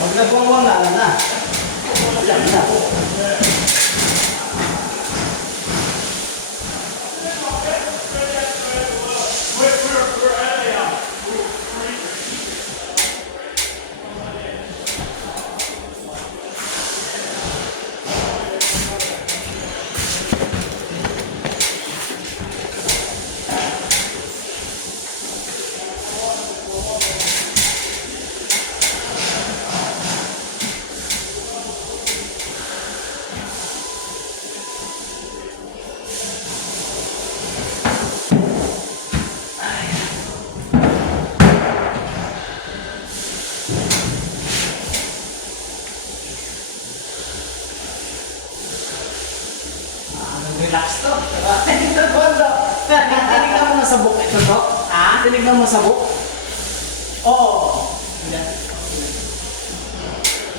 Pag nagwawang na, alam na. Alam na. Relax to. Tinignan mo na sa book ito to? Ha? Tinignan mo sa book? Oo.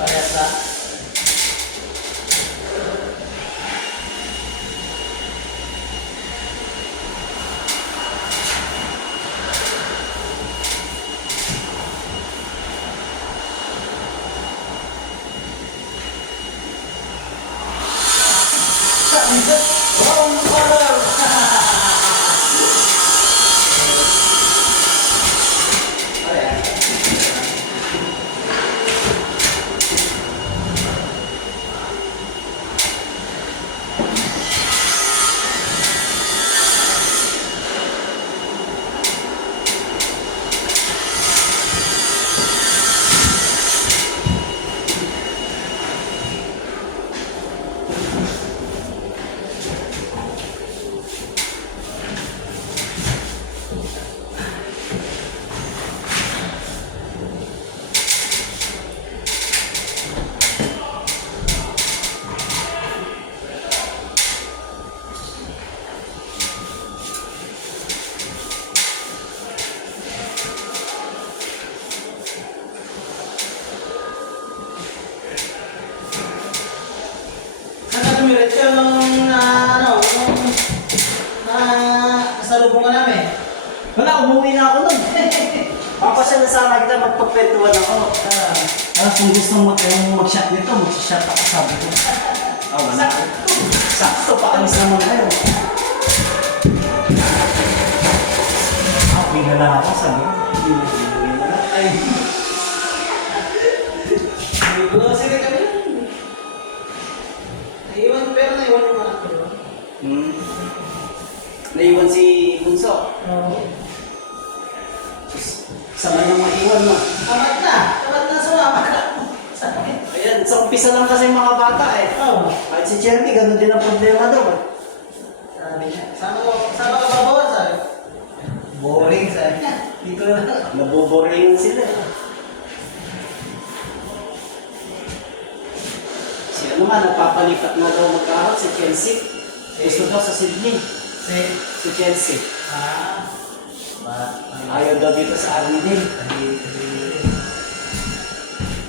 Parehas na. Brown color! Dumiretso nung kasalubungan namin. Wala, umuwi na ako nun. Papasya na sana kita, magpagkwentuhan ako. Kung gusto mo mag-shot nito, mag-shot ako, sabi ko. Wala. Sakto, paalis naman kayo. Happy na lang ako, sabi ko. Ay. Sige kami. Naiwan yung mga ito. Naiwan si Bunso? Oo. Sama nang maiwan mo. Tamat na sumama ka. Ayan, sa umpisa lang kasi mga bata eh. Oo. Kahit si Cherry, ganun din ang problema daw. Sabi niya, saan ka babawas sabi? Boring sabi niya. Dito na. Naboboring sila. Si ano nga, nagpapalipat na daw magkaharap si Chelsea. Gusto daw sa Sydney. Si Chelsea. Ayaw daw dito sa Armidale.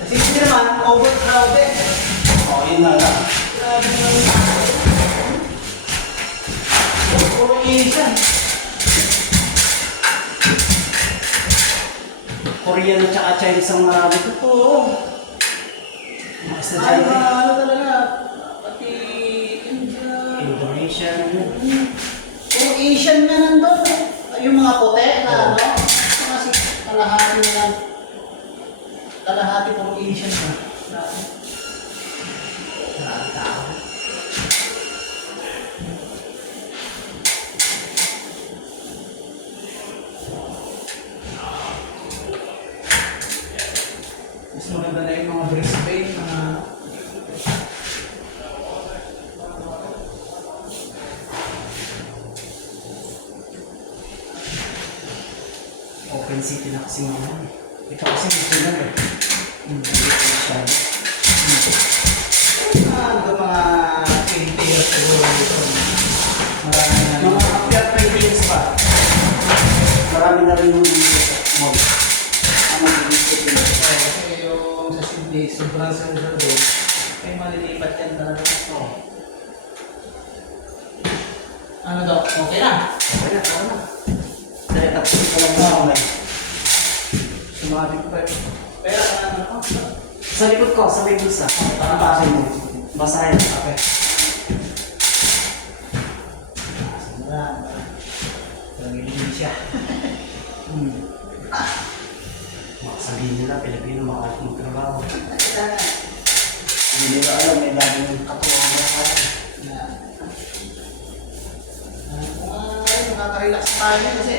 Kasi hindi naman, overcrowded. Yun na lang. Puro Asian. Korean at saka Chinese ang marami ko po. Ano talaga? Pati Indonesian. Puro Asian na nandun. Yung mga puti na mga kalahati na lang. Kalahati puro Asian na. Marami tao. Mas maganda na yung mga Brisbane, mga open city na kasi mga ito kasi gusto na eh. Hindi ko masyado. Ito mga 20 years siguro dito. Marami na rin. Mga after 20 years pa. Marami na rin yung mall. Ang mag-visit nila. Kasi yung sa Sydney, sobrang sensor doon. May malilipat yan talaga. Ano daw? Okay na? Okay na. sabi ko kayo. Pera ka na ako. Sa likod ko, sa may bulsa. Ang basahin mo. Basahin. Okay. Nangilin siya. Makasabihin nila, Pilipino, magtrabaho. Hindi nila alam, may daming katuwang na sa akin. Nakaka-relax tayo niya kasi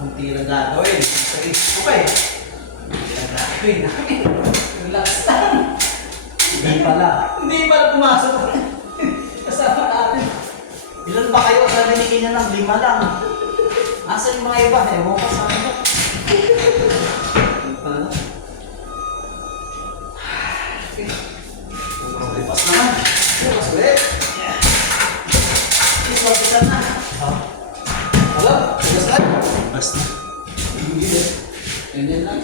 munti lang gagawin. Sa isip ko pa eh. Munti lang gagawin namin. Relax lang. Hindi pala pumasok. Kasama natin. Ilan ba kayo? Sabi ni Kenya lang, 5 lang. Asa yung mga iba? Ewan ko sa akin ba? Okay. Lipas naman. Lipas ulit. Lipas na. Wala, lipas na. Lipas na. Ganyan lang.